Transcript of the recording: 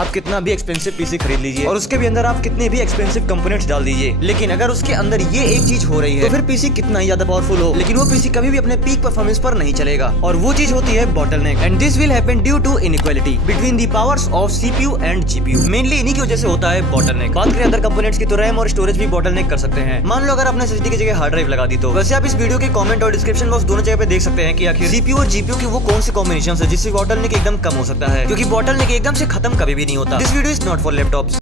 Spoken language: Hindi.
आप कितना भी एक्सपेंसिव पीसी खरीद लीजिए और उसके भी अंदर आप कितने भी एक्सपेंसिव कंपोनेंट्स डाल दीजिए, लेकिन अगर उसके अंदर ये एक चीज हो रही है तो फिर पीसी कितना ही ज्यादा पावरफुल हो, लेकिन वो पीसी कभी भी अपने पीक परफॉर्मेंस पर नहीं चलेगा। और वो चीज होती है bottleneck, and this will happen due to inequality between the powers of CPU and GPU. Mainly इन्हीं की वजह से होता है बॉटलनेक। बात करें अदर कंपोनेंट्स की तो रैम और स्टोरेज भी बॉटलनेक कर सकते हैं। मान लो अगर आपने एसएसडी की जगह हार्ड ड्राइव लगा दी तो वैसे आप इस वीडियो के कमेंट और डिस्क्रिप्शन बॉक्स दोनों जगह पे देख सकते हैं कि आखिर सीपीयू और जीपीयू की वो कौन सी कॉम्बिनेशन है जिससे बॉटलनेक एकदम कम हो सकता है, क्योंकि बॉटलनेक एकदम से खत्म कभी भी नहीं होता। This video is not for laptops.